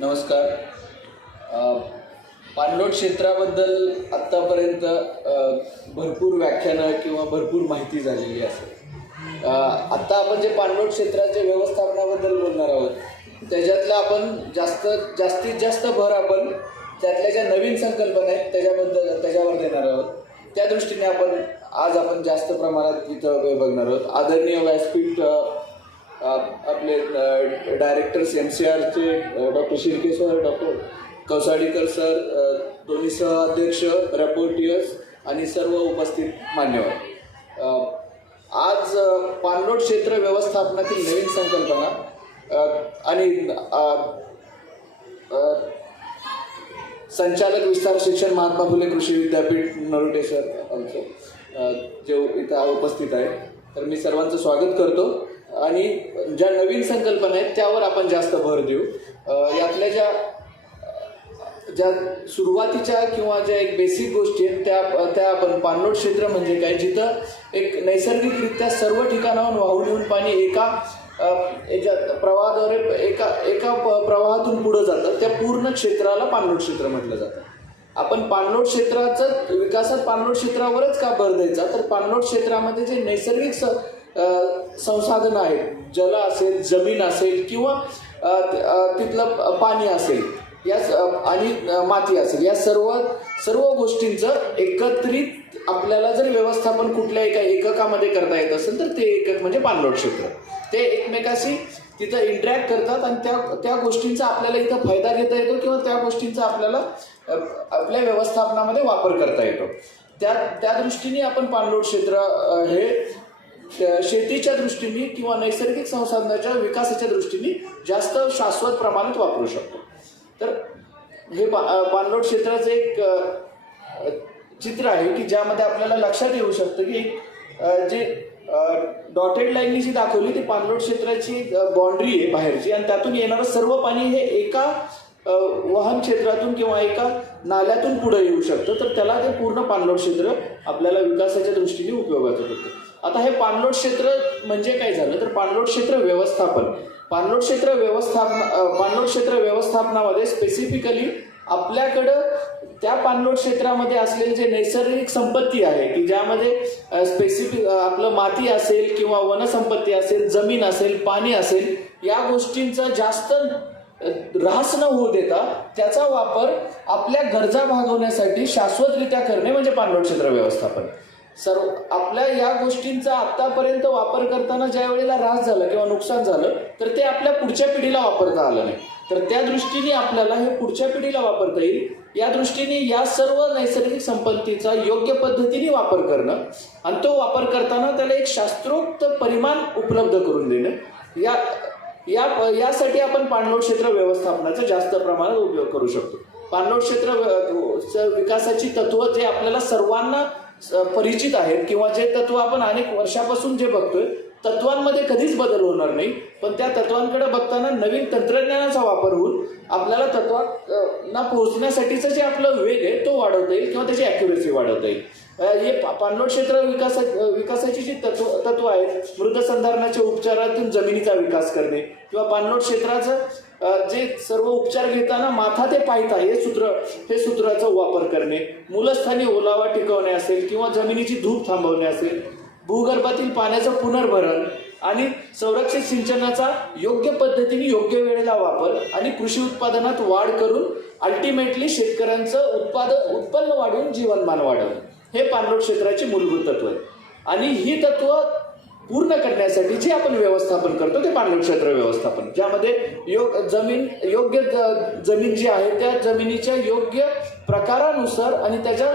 नमस्कार. पाणलोट क्षेत्राबद्दल आत्तापर्यंत भरपूर व्याख्यानं किंवा भरपूर माहिती झालेली असेल आत्ता आपण जे पाणलोट क्षेत्राच्या व्यवस्थापनाबद्दल बोलणार आहोत त्याच्यातलं आपण जास्त जास्तीत जास्त भर आपण त्यातल्या ज्या नवीन संकल्पना आहेत त्याच्याबद्दल त्याच्यावर देणार आहोत. त्या दृष्टीने आपण आज आपण जास्त प्रमाणात इथं बघणार आहोत. आदरणीय व्यासपीठ आपले directors M C आरचे doctor Shirke sir doctor Kavsadikar sir दोन्ही सहअध्यक्ष रॅपोर्टियर्स आणि सर्व उपस्थित मान्यवर. आज पाणलोट क्षेत्र व्यवस्थापनातील नवीन संकल्पना आणि संचालक विस्तार शिक्षण महात्मा फुले कृषी विद्यापीठ नरोटे सर जे इथं उपस्थित आहे. तर मी सर्वांचं स्वागत करतो. आणि ज्या नवीन संकल्पना आहेत त्यावर आपण जास्त भर देऊ. यातल्या ज्या ज्या सुरुवातीच्या किंवा ज्या एक बेसिक गोष्टी आहेत त्या त्या आपण पाणलोट क्षेत्र म्हणजे काय? जिथं एक नैसर्गिकरित्या सर्व ठिकाणाहून वाहून येऊन पाणी एका याच्या प्रवाहाद्वारे एका एका प- प्रवाहातून पुढं जातं. त्या पूर्ण क्षेत्राला पाणलोट क्षेत्र म्हटलं जातं. आपण पाणलोट क्षेत्राचं विकासात पाणलोट क्षेत्रावरच का भर द्यायचा? तर पाणलोट क्षेत्रामध्ये जे नैसर्गिक स संसाधन आहेत. जल असेल जमीन असेल किंवा तिथलं पाणी असेल. या आणि माती असेल. या सर्व सर्व गोष्टींचं एकत्रित आपल्याला जर व्यवस्थापन कुठल्या एका एककामध्ये करता येत असेल तर ते एकक म्हणजे पाणलोट क्षेत्र. ते एकमेकाशी तिथं इंटरॅक्ट करतात आणि त्या त्या गोष्टींचा आपल्याला इथं फायदा घेता येतो किंवा त्या गोष्टींचा आपल्याला आपल्या व्यवस्थापनामध्ये वापर करता येतो. त्या त्या दृष्टीने आपण पाणलोट क्षेत्र हे शेतीच्या दृष्टीने किंवा नैसर्गिक संसाधनाच्या विकासाच्या दृष्टीने जास्त शाश्वत प्रमाणात वापरू शकतो. तर हे पा पाणलोट क्षेत्राचं एक चित्र आहे की ज्यामध्ये आपल्याला लक्षात येऊ शकतं की एक जे डॉटेड लाईननी जी दाखवली ती पाणलोट क्षेत्राची बाउंड्री आहे बाहेरची आणि त्यातून येणारं सर्व पाणी हे एका वाहन क्षेत्रातून किंवा एका नाल्यातून पुढे येऊ शकतं. तर त्याला ते पूर्ण पाणलोट क्षेत्र आपल्याला विकासाच्या दृष्टीने उपयोगाचं पडतं आता हे पाणलोट क्षेत्र म्हणजे काय झालं? तर पाणलोट क्षेत्र व्यवस्थापन. पाणलोट क्षेत्र व्यवस्थापन पाणलोट क्षेत्र व्यवस्थापनामध्ये स्पेसिफिकली आपल्याकडं त्या पाणलोट क्षेत्रामध्ये असलेली जे नैसर्गिक संपत्ती आहे की ज्यामध्ये स्पेसिफिक आपलं माती असेल किंवा वनसंपत्ती असेल जमीन असेल पाणी असेल या गोष्टींचा जास्त ऱ्हास न होऊ देता त्याचा वापर आपल्या गरजा भागवण्यासाठी शाश्वतरित्या करणे म्हणजे पाणलोट क्षेत्र व्यवस्थापन. सर्व आपल्या या गोष्टींचा आतापर्यंत वापर करताना ज्या वेळेला ऱ्हास झाला किंवा नुकसान झालं तर ते आपल्या पुढच्या पिढीला वापरता आलं नाही. तर त्या दृष्टीने आपल्याला हे पुढच्या पिढीला वापरता येईल. या दृष्टीने या सर्व नैसर्गिक संपत्तीचा योग्य पद्धतीने वापर करणं आणि तो वापर करताना त्याला एक शास्त्रोक्त परिमाण उपलब्ध करून देणं. या या यासाठी आपण पाणलोट क्षेत्र व्यवस्थापनाचा जास्त प्रमाणात उपयोग करू शकतो. पाणलोट क्षेत्र विकासाची तत्व जे आपल्याला सर्वांना परिचित आहेत किंवा जे तत्व आपण अनेक वर्षापासून जे बघतोय तत्वांमध्ये कधीच बदल होणार नाही. पण त्या तत्वांकडे बघताना नवीन तंत्रज्ञानाचा वापर होऊन आपल्याला तत्वांना पोहोचण्यासाठीचा ना पोहोचण्यासाठीचं जे आपलं वेग आहे तो वाढवता येईल किंवा त्याची ॲक्युरेसी वाढवता येईल. हे पाणलोट क्षेत्र विकासा विकासाची जी तत्व तत्व आहेत मृदसंधारणाच्या उपचारातून जमिनीचा विकास करणे किंवा पाणलोट क्षेत्राचं जे सर्व उपचार घेताना माथा ते पाहिता हे सूत्र हे सूत्राचा वापर करणे मूलस्थानी ओलावा टिकवणे असेल किंवा जमिनीची धूप थांबवणे असेल भूगर्भातील पाण्याचं पुनर्भरण आणि संरक्षित सिंचनाचा योग्य पद्धतीने योग्य वेळेला वापर आणि कृषी उत्पादनात वाढ करून अल्टिमेटली शेतकऱ्यांचं उत्पादन उत्पन्न वाढवून जीवनमान वाढवणे. हे पाणलोट क्षेत्राची मूलभूत तत्व आहे. आणि ही तत्व पूर्ण करण्यासाठी जे आपण व्यवस्थापन करतो ते पाणलोट क्षेत्र व्यवस्थापन. ज्यामध्ये योग जमीन योग्य ज- जमीन जी आहे त्या जमिनीच्या योग्य प्रकारानुसार आणि त्याच्या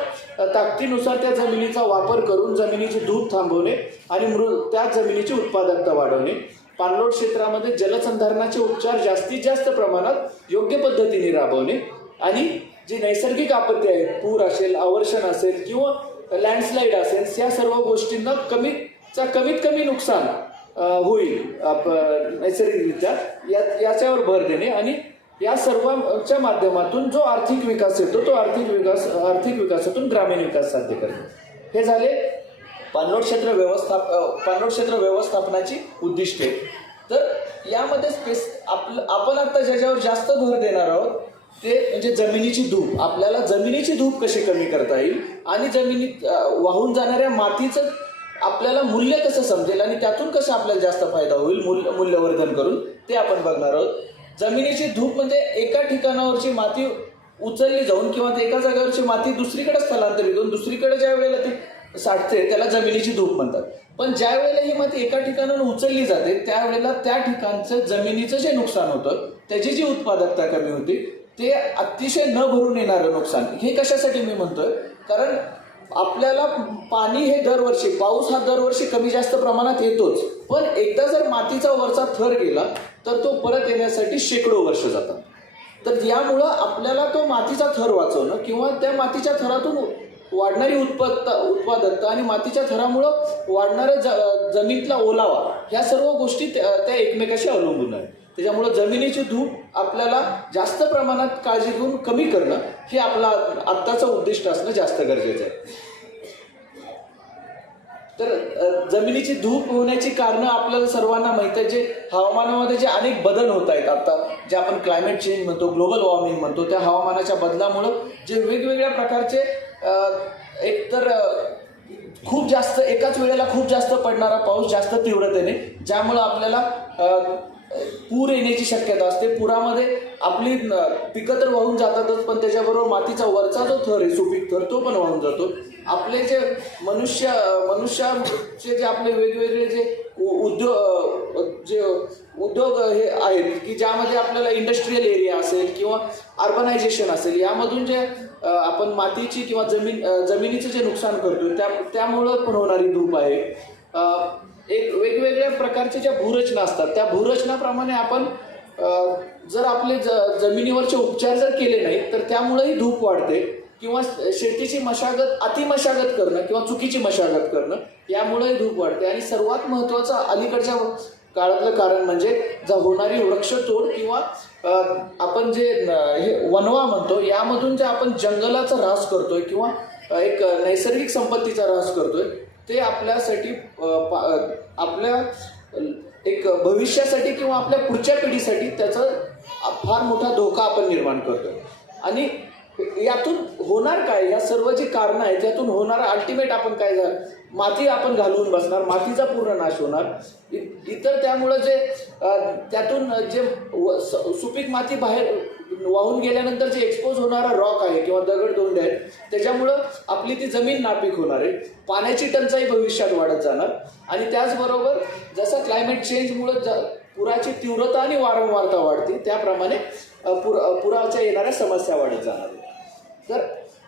ताकदीनुसार त्या जमिनीचा वापर करून जमिनीची धूप थांबवणे आणि मृ त्या जमिनीची उत्पादकता वाढवणे. पाणलोट क्षेत्रामध्ये जलसंधारणाचे उपचार जास्तीत जास्त प्रमाणात योग्य पद्धतीने राबवणे आणि जी नैसर्गिक आपत्ती आहेत पूर असेल आवर्षण असेल किंवा लँडस्लाईड असेल या सर्व गोष्टींना कमीचा कमीत कमी नुकसान होईल आप नैसर्गिकरित्या. या याच्यावर भर देणे आणि या सर्वांच्या माध्यमातून जो आर्थिक विकास येतो तो आर्थिक विकास आर्थिक विकासातून ग्रामीण विकास साध्य करणे. हे झाले पाणलोट क्षेत्र व्यवस्थाप पाणलोट क्षेत्र व्यवस्थापनाची उद्दिष्टे. तर यामध्ये स्पेस आपलं आपण आता ज्याच्यावर जास्त भर देणार आहोत ते म्हणजे जमिनीची धूप. आपल्याला जमिनीची धूप कशी कमी करता येईल? आणि जमिनीत वाहून जाणाऱ्या मातीचं आपल्याला मूल्य कसं समजेल? आणि त्यातून कसं आपल्याला जास्त फायदा होईल मूल्य मूल्यवर्धन करून? ते आपण बघणार आहोत. जमिनीची धूप म्हणजे एका ठिकाणावरची माती उचलली जाऊन किंवा एका जागेवरची माती दुसरीकडे स्थलांतरित होऊन दुसरीकडे ज्या वेळेला ती साठते त्याला जमिनीची धूप म्हणतात. पण ज्या वेळेला ही माती एका ठिकाणाहून उचलली जाते त्यावेळेला त्या ठिकाणचं जमिनीचं जे नुकसान होतं त्याची जी उत्पादकता कमी होती ते अतिशय न भरून येणारं नुकसान. हे कशासाठी मी म्हणतोय? कारण आपल्याला पाणी हे दरवर्षी पाऊस हा दरवर्षी कमी जास्त प्रमाणात येतोच. पण एकदा जर मातीचा वरचा थर गेला तर तो परत येण्यासाठी शेकडो वर्ष जातात. तर यामुळं आपल्याला तो मातीचा थर वाचवणं किंवा त्या मातीच्या थरातून वाढणारी उत्पत्ता उत्पादकता आणि मातीच्या थरामुळं वाढणाऱ्या ज जमिनीतला ओलावा ह्या सर्व गोष्टी त्या एकमेकाशी अवलंबून आहेत. त्याच्यामुळं जमिनीची धूप आपल्याला जास्त प्रमाणात काळजी घेऊन कमी करणं हे आपला आत्ताचं उद्दिष्ट असणं जास्त गरजेचं आहे. तर जमिनीची धूप होण्याची कारणं आपल्याला सर्वांना माहीत आहे. जे हवामानामध्ये जे अनेक बदल होत आहेत आता जे आपण क्लायमेट चेंज म्हणतो ग्लोबल वॉर्मिंग म्हणतो त्या हवामानाच्या बदलामुळं जे वेगवेगळ्या प्रकारचे एक एकतर खूप जास्त एकाच वेळेला खूप जास्त पडणारा पाऊस जास्त तीव्रतेने ज्यामुळं आपल्याला पूर येण्याची शक्यता असते. पुरामध्ये आपली पिकं तर वाहून जातातच पण त्याच्याबरोबर मातीचा वरचा जो थर आहे सुपीक थर तो पण वाहून जातो. आपले जे मनुष्य मनुष्याचे जे आपले वेगवेगळे जे उ- उद्योग जे उद्योग हे आहेत की ज्यामध्ये आपल्याला इंडस्ट्रीयल एरिया असेल किंवा अर्बनायझेशन असेल यामधून जे आपण मातीची किंवा जमीन जमिनीचं जे नुकसान करतो त्या त्यामुळं पण होणारी धूप आहे. एक वेगवेगळ्या प्रकारच्या ज्या भूरचना असतात त्या भूरचनाप्रमाणे आपण जर आपले ज जमिनीवरचे उपचार जर केले नाहीत तर त्यामुळेही धूप वाढते किंवा शेतीची मशागत अतिमशागत करणं किंवा चुकीची मशागत करणं यामुळेही धूप वाढते. आणि सर्वात महत्त्वाचं अलीकडच्या काळातलं कारण म्हणजे जा होणारी वृक्षतोड किंवा आपण जे हे वनवा म्हणतो यामधून जे आपण जंगलाचा ऱ्हास करतोय किंवा एक नैसर्गिक संपत्तीचा ऱ्हास करतोय ते आपल्यासाठी पा- आपल्या एक भविष्यासाठी किंवा आपल्या पुढच्या पिढीसाठी त्याचा फार मोठा धोका आपण निर्माण करतो आणि यातून होणार काय? या सर्व जी कारणं आहेत यातून होणार अल्टिमेट आपण काय झालं माती आपण घालवून बसणार मातीचा पूर्ण नाश होणार. इ- इतर त्यामुळं जे त्यातून जे व- स- सुपीक माती बाहेर वाहून गेल्यानंतर जे एक्सपोज होणारा रॉक आहे किंवा दगड आहेत त्याच्यामुळं आपली ती जमीन नापीक होणार आहे. पाण्याची टंचाई भविष्यात वाढत जाणार. आणि त्याचबरोबर जसं क्लायमेट चेंजमुळं ज पुराची तीव्रता आणि वारंवारता वाढते त्याप्रमाणे पुर पुराच्या येणाऱ्या समस्या वाढत जाणार तर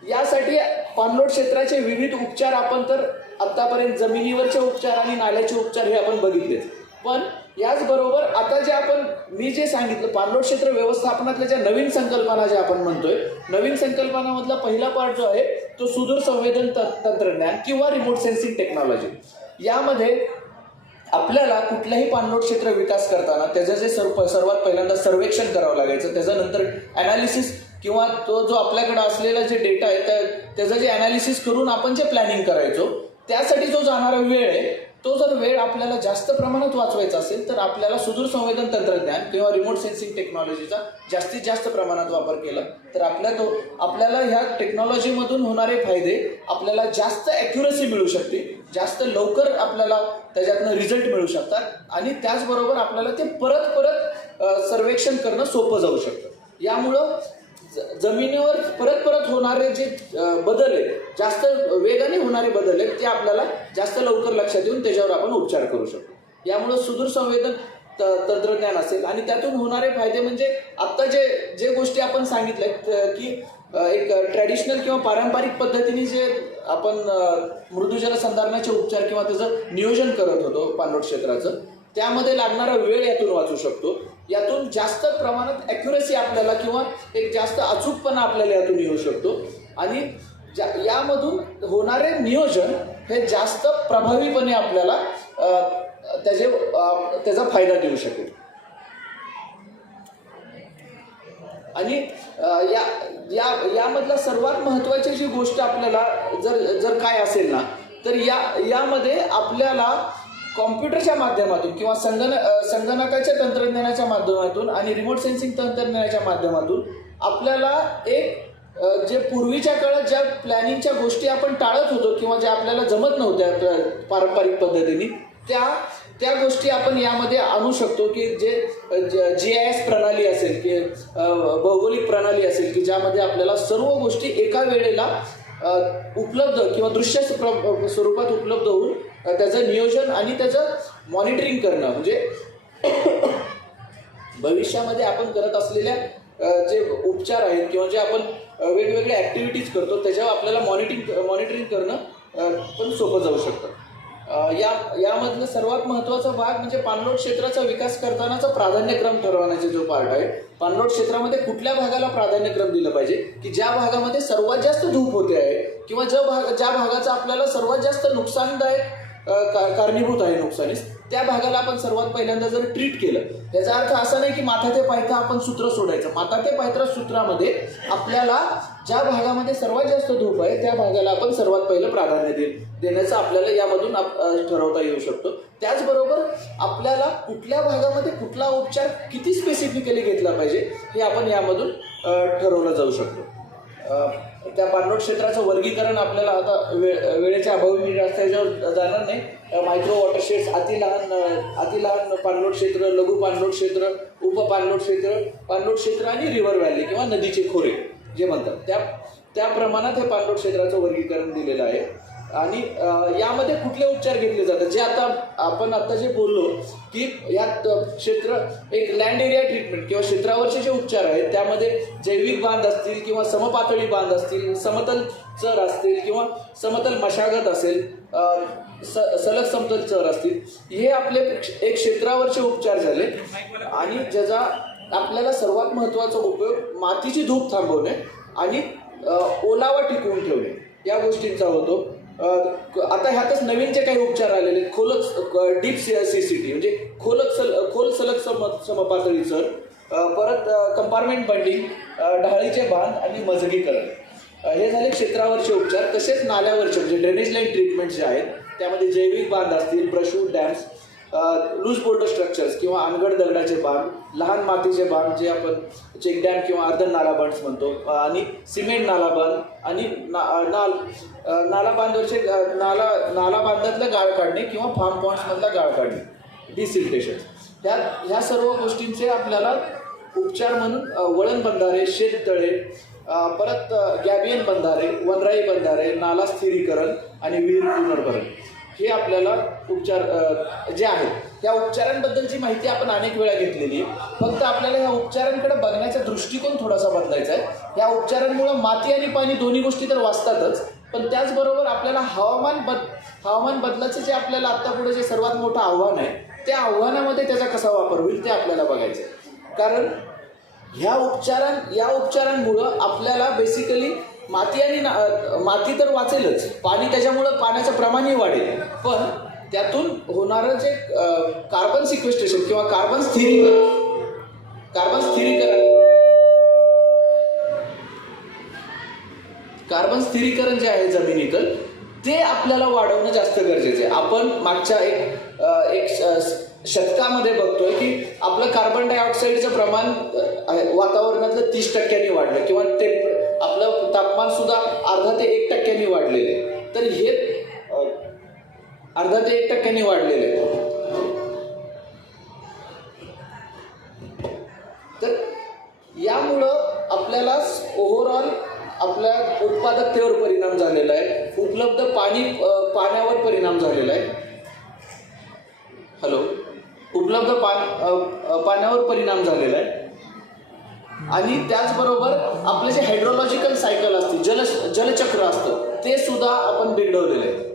यासाठी पाणलोट क्षेत्राचे विविध उपचार आपण तर आत्तापर्यंत जमिनीवरचे उपचार आणि नाल्याचे उपचार हे आपण बघितले पण याचबरोबर आता जे आपण मी जे सांगितलं पाणलोट क्षेत्र व्यवस्थापनातल्या ज्या नवीन संकल्पना ज्या आपण म्हणतोय नवीन संकल्पनामधला पहिला पार्ट जो आहे तो सुदूर संवेदन त- तंत्रज्ञान किंवा रिमोट सेन्सिंग टेक्नॉलॉजी यामध्ये आपल्याला कुठल्याही पाणलोट क्षेत्र विकास करताना त्याचं जे सर्व सर्वात पहिल्यांदा सर्वेक्षण करावं लागायचं त्याच्यानंतर ॲनालिसिस किंवा तो जो आपल्याकडे असलेला जे डेटा आहे त्या त्याचं जे ॲनालिसिस करून आपण जे प्लॅनिंग करायचो त्यासाठी जो जाणारा वेळ आहे तो जर वेळ आपल्याला जास्त प्रमाणात वाचवायचा असेल तर आपल्याला सुदूर संवेदन तंत्रज्ञान किंवा रिमोट सेन्सिंग टेक्नॉलॉजीचा जास्तीत जास्त प्रमाणात वापर केला. तर आपल्या तो आपल्याला ह्या टेक्नॉलॉजीमधून होणारे फायदे आपल्याला जास्त ॲक्युरसी मिळू शकते जास्त लवकर आपल्याला त्याच्यातनं रिझल्ट मिळू शकतात आणि त्याचबरोबर आपल्याला ते परत परत सर्वेक्षण करणं सोपं जाऊ शकतं. यामुळं जमिनीवर परत परत होणारे जे बदल आहेत जास्त वेगाने होणारे बदल आहेत ते आपल्याला जास्त लवकर लक्षात येऊन त्याच्यावर आपण उपचार करू शकतो. यामुळं सुदूर संवेदन त- तंत्रज्ञान असेल आणि त्यातून होणारे फायदे म्हणजे आत्ता जे जे गोष्टी आपण सांगितल्या की एक ट्रॅडिशनल किंवा पारंपरिक पद्धतीने जे आपण अ, मृदूजल संधारणाचे उपचार किंवा त्याचं नियोजन करत होतो पाणलोट क्षेत्राचं त्यामध्ये लागणारा वेळ यातून वाचू शकतो. यातून जास्त प्रमाणात ॲक्युरेसी आपल्याला किंवा एक जास्त अचूकपणा आपल्याला यातून येऊ शकतो. आणि ज्या यामधून होणारे नियोजन हे जास्त प्रभावीपणे आपल्याला त्याचे त्याचा फायदा देऊ शकेल. आणि या या यामधला सर्वात महत्त्वाची जी गोष्ट आपल्याला जर जर काय असेल ना तर या यामध्ये आपल्याला कॉम्प्युटरच्या माध्यमातून किंवा संगण संगणकाच्या तंत्रज्ञानाच्या माध्यमातून आणि रिमोट सेन्सिंग तंत्रज्ञानाच्या माध्यमातून आपल्याला एक जे पूर्वीच्या काळात ज्या प्लॅनिंगच्या गोष्टी आपण टाळत होतो किंवा ज्या आपल्याला जमत नव्हत्या पारंपरिक पद्धतीने त्या त्या गोष्टी आपण यामध्ये आणू शकतो की जे जी आय एस प्रणाली असेल की भौगोलिक प्रणाली असेल की ज्यामध्ये आपल्याला सर्व गोष्टी एका वेळेला उपलब्ध किंवा दृश्य प्र- स्वरूपात उपलब्ध होऊन त्याचं नियोजन आणि त्याचं मॉनिटरिंग करणं. म्हणजे भविष्यामध्ये आपण करत असलेल्या जे उपचार आहेत किंवा जे आपण वेगवेगळ्या ॲक्टिव्हिटीज करतो त्याच्यावर आपल्याला मॉनिटरिंग मॉनिटरिंग करणं पण सोपं जाऊ शकतं. या यामधलं सर्वात महत्त्वाचा भाग म्हणजे पाणलोट क्षेत्राचा विकास करतानाचा प्राधान्यक्रम ठरवण्याचा जो पार्ट आहे पाणलोट क्षेत्रामध्ये कुठल्या भागाला प्राधान्यक्रम दिलं पाहिजे? की ज्या भागामध्ये सर्वात जास्त धूप होते आहे किंवा ज्या भाग ज्या भागाचा आपल्याला सर्वात जास्त नुकसानदायक कारणीभूत आहे नुकसानीस. त्या भागाला आपण सर्वात पहिल्यांदा जर ट्रीट केलं त्याचा अर्थ असा नाही की माथा ते पायथा आपण सूत्र सोडायचं. माथा ते पायथा सूत्रामध्ये आपल्याला ज्या भागामध्ये सर्वात जास्त धूप आहे त्या भागाला आपण सर्वात पहिलं प्राधान्य दे देण्याचं आपल्याला यामधून आप- ठरवता येऊ शकतो. त्याचबरोबर आपल्याला कुठल्या भागामध्ये कुठला उपचार किती स्पेसिफिकली घेतला पाहिजे हे आपण यामधून ठरवलं जाऊ शकतो. त्या पाणलोट क्षेत्राचं वर्गीकरण आपल्याला आता वेळ वेळेच्या अभावी मी जास्त याच्यावर जाणार नाही. मायक्रो वॉटरशेड्स अति लहान अति लहान पाणलोट क्षेत्र लघु पाणलोट क्षेत्र उप पाणलोट क्षेत्र पाणलोट क्षेत्र आणि रिव्हर व्हॅली किंवा नदीचे खोरे जे म्हणतात. त्या त्या प्रमाणात हे पाणलोट क्षेत्राचं वर्गीकरण दिलेलं आहे. आणि यामध्ये कुठले उपचार घेतले जातात? जे आता आपण आता जे बोललो की यात क्षेत्र एक लँड एरिया ट्रीटमेंट किंवा क्षेत्रावरचे जे उपचार आहेत त्यामध्ये जैविक बांध असतील किंवा समपातळी बांध असतील समतल चर असतील किंवा समतल मशागत असेल स सलग समतल चर असतील हे आपले एक क्षेत्रावरचे उपचार झाले आणि ज्याचा आपल्याला सर्वात महत्त्वाचा उपयोग मातीची धूप थांबवणे आणि ओलावा टिकवून ठेवणे या गोष्टींचा होतो. आता ह्यातच नवीन जे काही उपचार आलेले आहेत, खोलक डीप सी सी टी म्हणजे खोलक सल खोल सलग सम समपातळीचं परत कंपार्टमेंट बंडिंग ढाळीचे बांध आणि मजगीकरण. हे झाले क्षेत्रावरचे उपचार तसेच नाल्यावरचे म्हणजे ड्रेनेज लाईन ट्रीटमेंट जे आहेत त्यामध्ये जैविक बांध असतील brushwood dams loose bolt structures किंवा अनगड दगडाचे बांध लहान मातीचे बांध जे आपण चेक डॅम किंवा अर्धन नाला बांध म्हणतो आणि सिमेंट नाला बांध आणि ना नाल नाला बांधवरचे नाला नाला बांधातलं गाळ काढणे किंवा फार्म पॉईंट्समधला गाळ काढणे डिसिल्टेशन ह्या ह्या सर्व गोष्टींचे आपल्याला उपचार म्हणून वळण बंधारे शेततळे परत गॅबियन बंधारे वनराई बंधारे नाला स्थिरीकरण आणि विहीर पुनर्भरण. हे आपल्याला उपचार जे आहेत या उपचारांबद्दलची माहिती आपण अनेक वेळा घेतलेली आहे. फक्त आपल्याला ह्या उपचारांकडे बघण्याचा दृष्टिकोन थोडासा बदलायचा आहे. या उपचारांमुळं माती आणि पाणी दोन्ही गोष्टी तर वाचतातच पण त्याचबरोबर आपल्याला हवामान बद हवामान बदलाचं जे आपल्याला आत्ता पुढे जे सर्वात मोठं आव्हान आहे त्या आव्हानामध्ये त्याचा कसा वापर होईल ते आपल्याला बघायचं आहे. कारण ह्या उपचारां या उपचारांमुळं आपल्याला बेसिकली माती आणि ना माती तर वाचेलच. पाणी त्याच्यामुळं पाण्याचं प्रमाणही वाढेल. पण त्यातून होणारं जे कार्बन सिक्वेस्ट्रेशन किंवा कार्बन स्थिरीकरण कार्बन स्थिरीकरण कार्बन स्थिरीकरण जे आहे जमिनीतलं ते आपल्याला वाढवणं जास्त गरजेचं आहे. आपण मागच्या एक एक श- शतकामध्ये बघतोय की आपलं कार्बन डायऑक्साईडचं प्रमाण वातावरणातलं तीस टक्क्यांनी वाढलं किंवा टेम्प आपलं तापमान सुद्धा अर्धा ते एक टक्क्यांनी वाढलेलं आहे. तर हे अर्धा ते एक टक्क्यांनी वाढलेलं आहे. तर यामुळं आपल्याला ओव्हरऑल आपल्या उत्पादकतेवर परिणाम झालेला आहे. उपलब्ध पाणी पाण्यावर परिणाम झालेला आहे. हॅलो उपलब्ध पाण्यावर परिणाम झालेला आहे. आणि त्याचबरोबर आपले जे हायड्रोलॉजिकल सायकल असते जल जलचक्र असतं ते सुद्धा आपण बिघडवलेलं आहे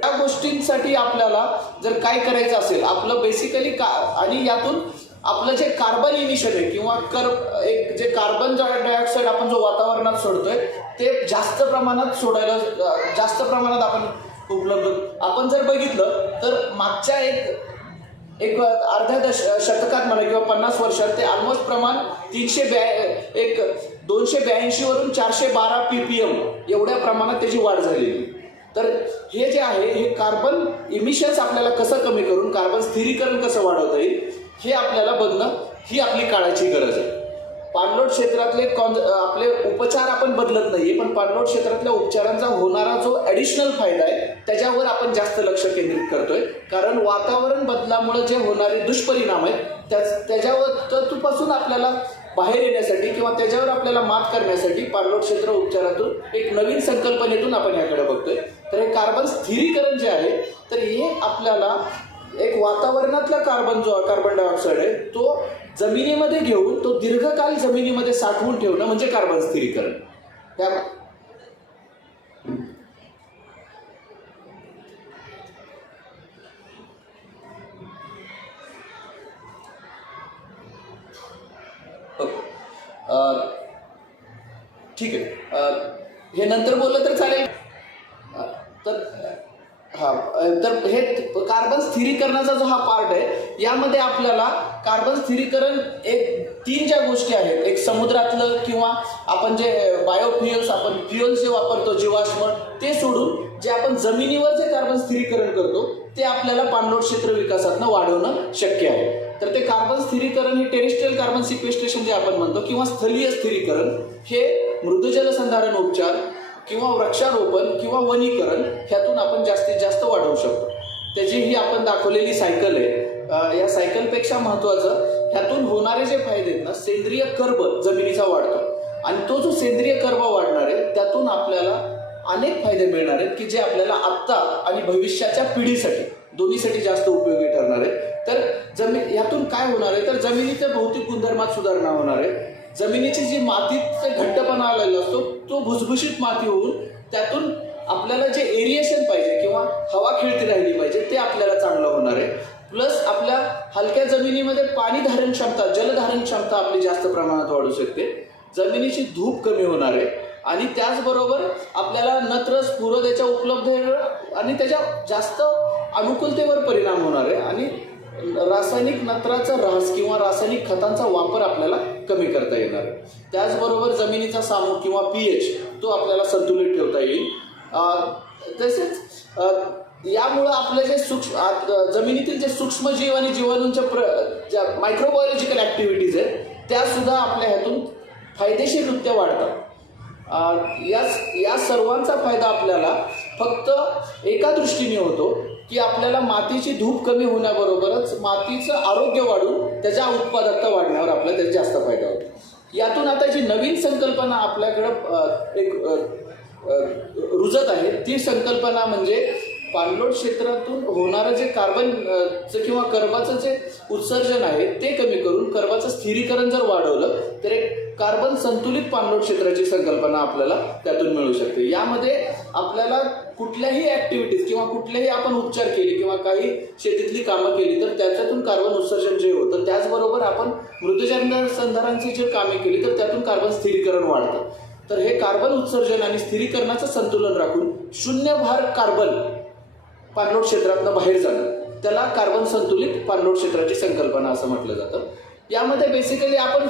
त्या गोष्टींसाठी आपल्याला जर काय करायचं असेल आपलं बेसिकली का आणि यातून आपलं जे कार्बन इमिशन आहे किंवा कर एक जे कार्बन डायऑक्साईड आपण जो वातावरणात सोडतोय ते जास्त प्रमाणात सोडायला जास्त प्रमाणात आपण उपलब्ध आपण जर बघितलं तर मागच्या एक एक अर्ध्या दश शतकात म्हणा किंवा पन्नास वर्षात ते ऑलमोस्ट प्रमाण तीनशे ब्या एक दोनशे ब्याऐंशी वरून चारशे बारा पी पी एम एवढ्या प्रमाणात त्याची वाढ झालेली तर हे जे आहे हे कार्बन इमिशन्स आपल्याला कसं कमी करून कार्बन स्थिरीकरण कसं वाढवता येईल हे आपल्याला बघणं ही आपली काळाची गरज आहे. पाणलोट क्षेत्रातले कॉन आपले उपचार आपण बदलत नाही पण पाणलोट क्षेत्रातल्या उपचारांचा होणारा जो ॲडिशनल फायदा आहे त्याच्यावर आपण जास्त लक्ष केंद्रित करतोय. कारण वातावरण बदलामुळे जे होणारे दुष्परिणाम आहेत त्या त्याच्यावर तत्वपासून आपल्याला बाहेर येण्यासाठी किंवा त्याच्यावर आपल्याला मात करण्यासाठी पाणलोट क्षेत्र उपचारातून एक नवीन संकल्पनेतून आपण याकडे बघतोय. तर हे कार्बन स्थिरीकरण जे आहे तर हे आपल्याला एक वातावरणातला कार्बन जो कार्बन डायऑक्साईड आहे तो जमिनीमध्ये घेऊन तो दीर्घकाल जमिनीमध्ये साठवून ठेवणं म्हणजे कार्बन स्थिरीकरण. त्या ठीक आहे. हे नंतर बोललं तर चालेल. तर हा तर हे कार्बन स्थिरीकरणाचा जो हा पार्ट आहे यामध्ये आपल्याला कार्बन स्थिरीकरण एक तीन ज्या गोष्टी आहेत एक समुद्रातलं किंवा आपण जे बायोफ्युअल्स आपण फ्युअल्स जे वापरतो जीवाश्म ते सोडून जे आपण जमिनीवर जे कार्बन स्थिरीकरण करतो ते आपल्याला पाणलोट क्षेत्र विकासातनं वाढवणं शक्य आहे. तर ते कार्बन स्थिरीकरण हे टेरिस्ट्रियल कार्बन सिक्वेस्ट्रेशन जे आपण म्हणतो किंवा स्थलीय स्थिरीकरण हे मृदुजल संधारण उपचार किंवा वृक्षारोपण किंवा वनीकरण ह्यातून आपण जास्तीत जास्त वाढवू शकतो. त्याची ही आपण दाखवलेली सायकल आहे या सायकलपेक्षा महत्वाचं ह्यातून होणारे जे फायदे आहेत ना सेंद्रिय कर्ब जमिनीचा वाढतो. आणि तो जो सेंद्रिय कर्ब वाढणार आहे त्यातून आपल्याला अनेक फायदे मिळणार आहेत की जे आपल्याला आत्ता आणि भविष्याच्या पिढीसाठी दोन्हीसाठी जास्त उपयोगी ठरणार आहे तर जमीन यातून काय होणार आहे? तर जमिनीच्या भौतिक गुणधर्मात सुधारणा होणार आहे. जमिनीची जी मातीत घट्टपणा आलेला असतो तो भुसभुशीत माती होऊन त्यातून आपल्याला जे एरिएशन पाहिजे किंवा हवा खेळती राहिली पाहिजे ते आपल्याला चांगलं होणार आहे. प्लस आपल्या हलक्या जमिनीमध्ये पाणी धारण क्षमता जलधारण क्षमता आपली जास्त प्रमाणात वाढू शकते. जमिनीची धूप कमी होणार आहे. आणि त्याचबरोबर आपल्याला नत्र त्याच्या उपलब्ध आणि त्याच्या जास्त अनुकूलतेवर परिणाम होणार आहे. आणि रासायनिक नत्राचा ऱ्हास किंवा रासायनिक खतांचा वापर आपल्याला कमी करता येईल. येणार त्याचबरोबर जमिनीचा सामू किंवा पी एच तो आपल्याला संतुलित ठेवता येईल. तसेच यामुळं आपले जे सूक्ष्म जमिनीतील जे सूक्ष्मजीव आणि जीवाणूंच्या प्र ज्या मायक्रोबायोलॉजिकल ॲक्टिव्हिटीज आहेत त्यासुद्धा आपल्या ह्यातून फायदेशीररित्या वाढतात. या या सर्वांचा फायदा आपल्याला फक्त एका दृष्टीने होतो की आपल्याला मातीची धूप कमी होण्याबरोबरच मातीचं आरोग्य वाढून त्याच्या उत्पादकता वाढण्यावर आपल्याला त्याचा जास्त फायदा होतो. यातून आता जी नवीन संकल्पना आपल्याकडं एक रुजत आहे ती संकल्पना म्हणजे पाणलोट क्षेत्रातून होणारं जे कार्बनचं चं किंवा कर्बाचं जे उत्सर्जन आहे ते कमी करून कर्बाचं स्थिरीकरण जर वाढवलं तर एक कार्बन संतुलित पाणलोट क्षेत्राची संकल्पना आपल्याला त्यातून मिळू शकते. यामध्ये आपल्याला कुठल्याही ऍक्टिव्हिटीज किंवा कुठलेही आपण उपचार केले किंवा काही शेतीतली कामं केली तर त्याच्यातून कार्बन उत्सर्जन जे होतं त्याचबरोबर आपण मृतजन संधारांची जे कामे केली तर त्यातून कार्बन स्थिरीकरण वाढतं. तर हे कार्बन उत्सर्जन आणि स्थिरीकरणाचं संतुलन राखून शून्य भार कार्बन पाणलोट क्षेत्रातनं बाहेर जाणं त्याला कार्बन संतुलित पाणलोट क्षेत्राची संकल्पना असं म्हटलं जातं. यामध्ये बेसिकली आपण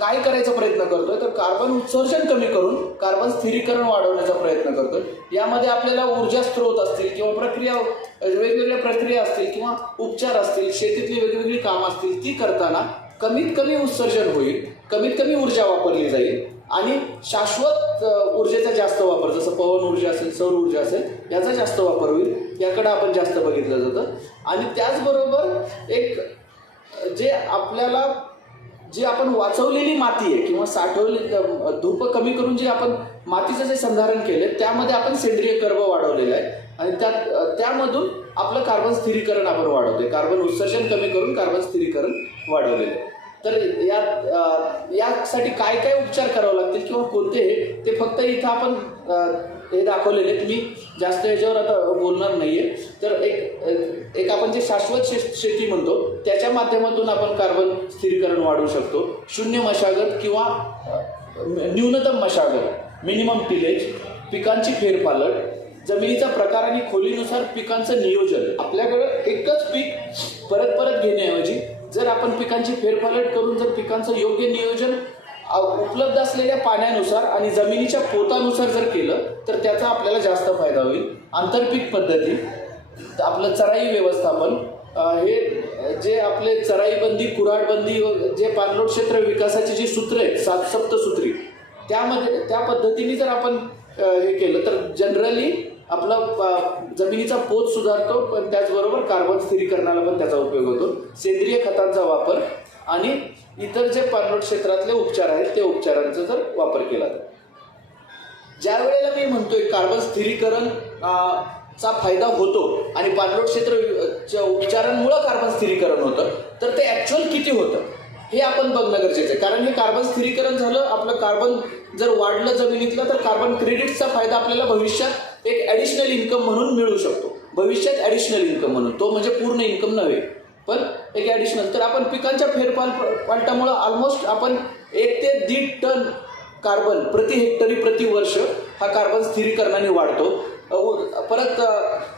काय करायचा प्रयत्न करतोय तर कार्बन उत्सर्जन कमी करून कार्बन स्थिरीकरण वाढवण्याचा प्रयत्न करतोय. यामध्ये आपल्याला ऊर्जा स्त्रोत असतील किंवा प्रक्रिया वेगवेगळ्या प्रक्रिया असतील किंवा उपचार असतील शेतीतली वेगवेगळी कामं असतील ती करताना कमीत कमी उत्सर्जन होईल कमीत कमी ऊर्जा वापरली जाईल. आणि शाश्वत ऊर्जेचा जास्त वापर जसं पवन ऊर्जा असेल सौर ऊर्जा असेल याचा जास्त वापर होईल. याकडे आपण जास्त बघितलं जातं. आणि त्याचबरोबर एक जे आपल्याला जी आपण वाचवलेली माती आहे किंवा साठवली धूप कमी करून जे आपण मातीचं जे संधारण केले त्यामध्ये आपण सेंद्रिय कर्ब वाढवलेलं आहे. आणि त्यात त्यामधून आपलं कार्बन स्थिरीकरण आपण वाढवतोय. कार्बन उत्सर्जन कमी करून कार्बन स्थिरीकरण वाढवलेलं आहे. तर या यासाठी काय काय उपचार करावे लागतील किंवा कोणते ते फक्त इथं आपण हे दाखवलेले आहेत. मी जास्त याच्यावर आता बोलणार नाही आहे तर एक एक आपण जे शाश्वत शे शेती म्हणतो त्याच्या माध्यमातून आपण कार्बन स्थिरीकरण वाढवू शकतो शून्य मशागत किंवा न्यूनतम मशागत मिनिमम टिलेज पिकांची फेरपालट जमिनीचा प्रकार आणि खोलीनुसार पिकांचं नियोजन आपल्याकडं एकच पीक परत परत घेण्याऐवजी जर आपण पिकांची फेरपालट करून जर पिकांचं योग्य नियोजन उपलब्ध असलेल्या पाण्यानुसार आणि जमिनीच्या पोतानुसार जर केलं तर त्याचा आपल्याला जास्त फायदा होईल. आंतरपीक पद्धती आपलं चराई व्यवस्थापन हे जे आपले चराईबंदी कुऱ्हाडबंदी व जे पाणलोट क्षेत्र विकासाची जी सूत्र आहेत सात सप्तसूत्री त्यामध्ये त्या पद्धतीने जर आपण हे केलं तर जनरली आपला जमिनीचा पोत सुधारतो पण त्याचबरोबर कार्बन स्थिरीकरणाला पण त्याचा उपयोग होतो. सेंद्रिय खतांचा वापर आणि इतर जे पाणलोट क्षेत्रातले उपचार आहेत त्या उपचारांचा जर वापर केला तर. ज्या वेळेला मी म्हणतोय कार्बन स्थिरीकरण चा फायदा होतो आणि पाणलोट क्षेत्र उपचारांमुळं कार्बन स्थिरीकरण होतं तर ते ॲक्च्युअल किती होतं हे आपण बघणं गरजेचं आहे. कारण हे कार्बन स्थिरीकरण झालं आपलं कार्बन जर वाढलं जमिनीतलं तर कार्बन क्रेडिटचा फायदा आपल्याला भविष्यात एक ॲडिशनल इन्कम म्हणून मिळू शकतो. भविष्यात ॲडिशनल इन्कम म्हणून. तो म्हणजे पूर्ण इन्कम नव्हे. पण एक ॲडिशनल तर आपण पिकांच्या फेरपाल पालटामुळं ऑलमोस्ट आपण एक ते दीड टन कार्बन प्रति हेक्टरी प्रति वर्ष हा कार्बन स्थिरीकरणाने वाढतो. उ- परत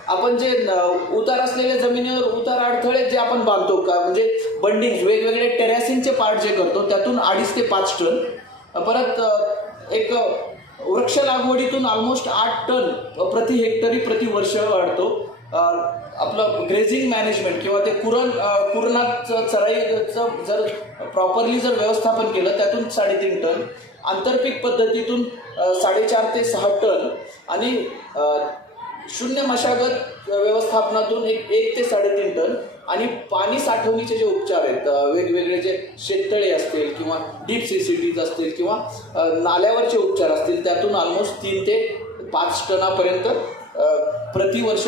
आपण जे उतार असलेल्या जमिनीवर उतार अडथळे जे आपण बांधतो का म्हणजे बंडिंग वेगवेगळे टेरॅसिंगचे पार्ट जे करतो त्यातून अडीच ते पाच टन. परत एक वृक्ष लागवडीतून ऑलमोस्ट आठ टन प्रति हेक्टरी प्रति वर्ष वाढतो. आपलं ग्रेझिंग मॅनेजमेंट किंवा ते कुरण कुरणाचं चराईचं जर प्रॉपरली जर व्यवस्थापन केलं त्यातून साडेतीन टन आंतरपीक पद्धतीतून साडेचार ते सहा टन आणि शून्य मशागत व्यवस्थापनातून एक एक ते साडेतीन टन आणि पाणी साठवणीचे जे उपचार आहेत वेगवेगळे जे शेततळे असतील किंवा डीप सीसीटीज असतील किंवा नाल्यावरचे उपचार असतील त्यातून ऑलमोस्ट तीन ते पाच टनापर्यंत प्रतिवर्ष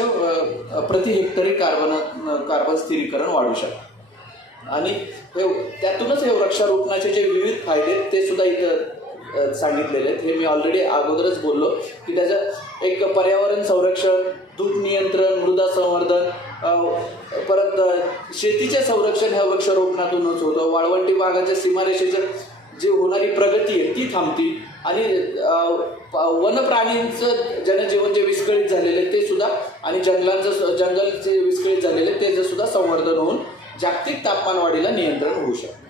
प्रति हेक्टरी कार्बन कार्बन स्थिरीकरण वाढू शकतं. आणि हे त्यातूनच हे वृक्षारोपणाचे जे विविध फायदे ते सुद्धा इथं सांगितलेले आहेत. हे मी ऑलरेडी अगोदरच बोललो की त्याचं एक पर्यावरण संरक्षण धूप नियंत्रण मृदा संवर्धन परत शेतीचे संरक्षण ह्या वृक्षारोपणातूनच होतं. वाळवंटी भागाच्या सीमारेषेचं जी होणारी प्रगती आहे ती थांबती. आणि वनप्राणींचं जनजीवन जे विस्कळीत झालेलं आहे ते सुद्धा आणि जंगलांचं जंगल जे विस्कळीत झालेले आहे त्याचं सुद्धा संवर्धन होऊन जागतिक तापमान वाढीला नियंत्रण होऊ शकतं.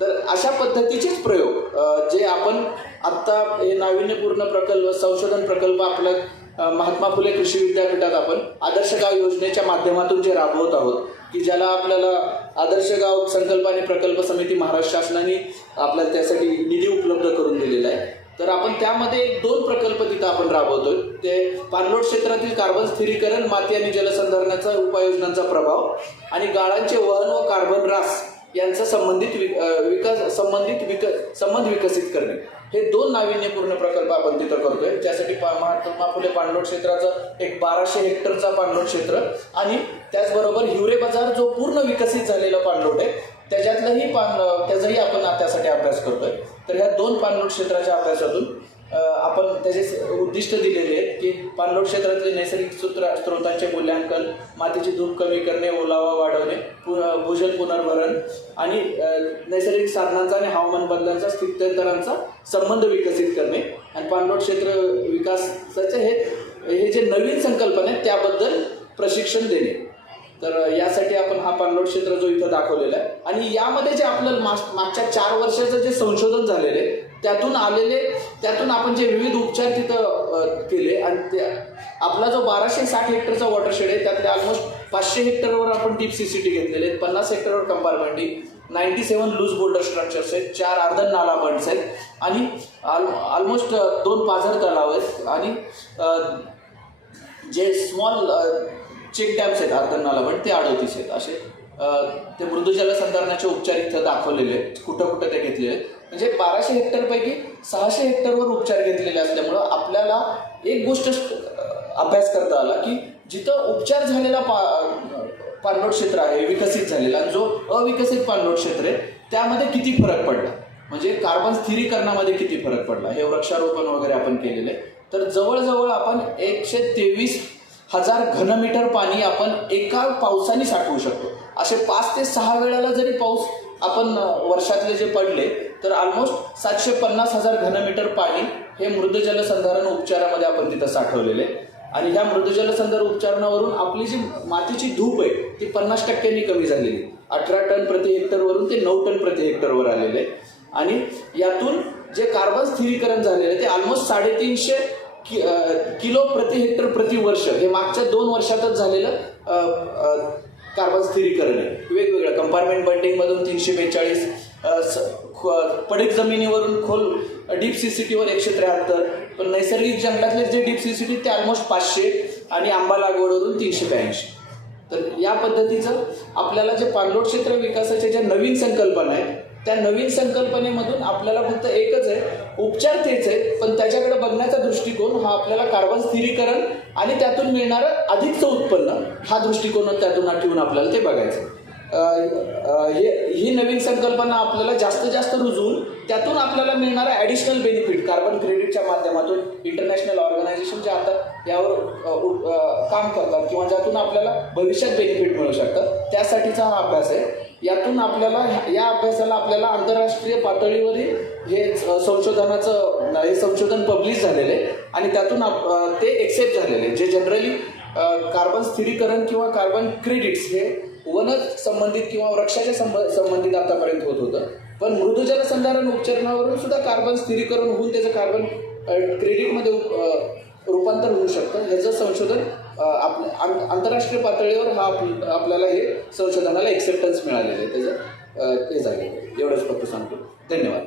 तर अशा पद्धतीचेच प्रयोग जे आपण आत्ता हे नाविन्यपूर्ण प्रकल्प संशोधन प्रकल्प आपल्या महात्मा फुले कृषी विद्यापीठात आपण आदर्श गाव योजनेच्या माध्यमातून जे राबवत आहोत की ज्याला आपल्याला आदर्श गाव संकल्प आणि प्रकल्प समिती महाराष्ट्र शासनाने आपल्याला त्यासाठी निधी उपलब्ध करून दिलेला आहे. तर आपण त्यामध्ये एक दोन प्रकल्प तिथं आपण राबवतोय. ते पाणलोट क्षेत्रातील कार्बन स्थिरीकरण माती आणि जलसंधारणाचा उपाययोजनांचा प्रभाव आणि गाळांचे वहन व कार्बन रास यांचा संबंधित विकास संबंधित विक संबंध विकसित करणे. हे दोन नाविन्यपूर्ण प्रकल्प आपण तिथं करतोय. त्यासाठी पा महात्मा फुले पाणलोट क्षेत्राचं एक बाराशे हेक्टरचा पाणलोट क्षेत्र आणि त्याचबरोबर हिवरे बाजार जो पूर्ण विकसित झालेला पाणलोट आहे त्याच्यातलंही पान त्याचाही आपण त्यासाठी अभ्यास करतोय. तर ह्या दोन पाणलोट क्षेत्राच्या अभ्यासातून आपण त्याचे उद्दिष्ट दिलेले आहेत की पाणलोट क्षेत्रातले नैसर्गिक सूत्र स्रोतांचे मूल्यांकन मातीची धूप कमी करणे ओलावा वाढवणे पु- भूजल पुनर्भरण आणि नैसर्गिक साधनांचा आणि हवामान बदलांचा स्थित्यंतरांचा संबंध विकसित करणे. आणि पाणलोट क्षेत्र विकासाचे हे हे जे नवीन संकल्पना आहेत त्याबद्दल प्रशिक्षण देणे. तर यासाठी आपण हा पाणलोट क्षेत्र जो इथं दाखवलेला आहे. आणि यामध्ये जे आपलं मागच्या चार वर्षाचं जे संशोधन झालेलं आहे त्यातून आलेले त्यातून आपण जे विविध उपचार तिथं केले आणि त्या आपला जो बाराशे साठ हेक्टरचा वॉटरशेड आहे त्यातले ऑलमोस्ट पाचशे हेक्टरवर आपण डीप सी सी टी घेतलेले आहेत पन्नास हेक्टरवर कंपार्टमेंटी ninety seven loose boulder structures आहेत चार अर्धन नाला बंड्स आहेत आणि ऑल ऑलमोस्ट दोन पाझर तलाव आहेत आणि जे स्मॉल चेक डॅम्स आहेत अर्धन नालाबंड ते अडोतीस आहेत असे ते मृदुजल संधारणाचे उपचार इथं दाखवलेले आहेत. कुठं कुठं ते घेतलेले आहेत. म्हणजे बाराशे हेक्टरपैकी सहाशे हेक्टरवर उपचार घेतलेले असल्यामुळं आपल्याला एक गोष्ट अभ्यास करता आला की जिथं उपचार झालेला पा पाणलोट क्षेत्र आहे विकसित झालेला आणि जो अविकसित पाणलोट क्षेत्र आहे त्यामध्ये किती फरक पडला? म्हणजे कार्बन स्थिरीकरणामध्ये किती फरक पडला? हे वृक्षारोपण वगैरे आपण केलेलं आहे. तर जवळजवळ आपण एकशे तेवीस हजार घनमीटर पाणी आपण एका पावसाने साठवू शकतो. असे पाच ते सहा वेळेला जरी पाऊस आपण वर्षातले जे पडले तर ऑलमोस्ट सातशे पन्नास हजार घनमीटर पाणी हे मृदजल संधारण उपचारामध्ये आपण तिथं साठवलेले आहे. आणि ह्या मृदजल संधारण उपचारणावरून आपली जी मातीची धूप आहे ती पन्नास टक्क्यांनी कमी झालेली अठरा टन प्रति हेक्टरवरून ते नऊ टन प्रति हेक्टरवर आलेले आणि यातून जे कार्बन स्थिरीकरण झालेलं आहे ते ऑलमोस्ट साडेतीनशे कि किलो प्रति हेक्टर प्रति वर्ष हे मागच्या दोन वर्षातच झालेलं कार्बन स्थिरीकरण आहे. वेगवेगळ्या कंपार्टमेंट बंडिंगमधून तीनशे बेचाळीस पडीक जमिनीवरून खोल डीप सी सी टीवर एकशे त्र्याहत्तर. पण नैसर्गिक जंगलातले जे डीप सी सी टी ते ऑलमोस्ट पाचशे आणि आंबा लागवडवरून तीनशे ब्याऐंशी. तर या पद्धतीचं आपल्याला जे पाणलोट क्षेत्र विकासाच्या ज्या नवीन संकल्पना आहेत त्या नवीन संकल्पनेमधून आपल्याला फक्त एकच आहे उपचार तेच आहे पण त्याच्याकडे बघण्याचा दृष्टिकोन हा आपल्याला कार्बन स्थिरीकरण आणि त्यातून मिळणारं अधिकचं उत्पन्न हा दृष्टिकोन त्यातून ठेवून आपल्याला ते बघायचं आहे. हे ही नवीन संकल्पना आपल्याला जास्तीत जास्त रुजवून त्यातून आपल्याला मिळणारा ॲडिशनल बेनिफिट कार्बन क्रेडिटच्या माध्यमातून इंटरनॅशनल ऑर्गनायझेशन जे आता यावर काम करतात किंवा ज्यातून आपल्याला भविष्यात बेनिफिट मिळू शकतं त्यासाठीचा हा अभ्यास आहे यातून आपल्याला या अभ्यासाला आपल्याला आंतरराष्ट्रीय पातळीवरील हे संशोधनाचं हे संशोधन पब्लिश झालेलं आहे. आणि त्यातून आप- ते एक्सेप्ट झालेले जे जनरली कार्बन स्थिरीकरण किंवा कार्बन क्रेडिट्स हे वन संबंधित किंवा वृक्षाच्या संब- संबंधित आतापर्यंत होत होतं. पण मृदूजल संधारण उपचारणावरून सुद्धा कार्बन स्थिरीकरण होऊन त्याचं कार्बन क्रेडिटमध्ये रूपांतर होऊ शकतं. ह्याचं संशोधन आप आंतरराष्ट्रीय पातळीवर हा आप आपल्याला हे संशोधनाला एक्सेप्टन्स मिळालेलं आहे. त्याचं ते झालेलं आहे. एवढंच फक्त सांगतो. धन्यवाद.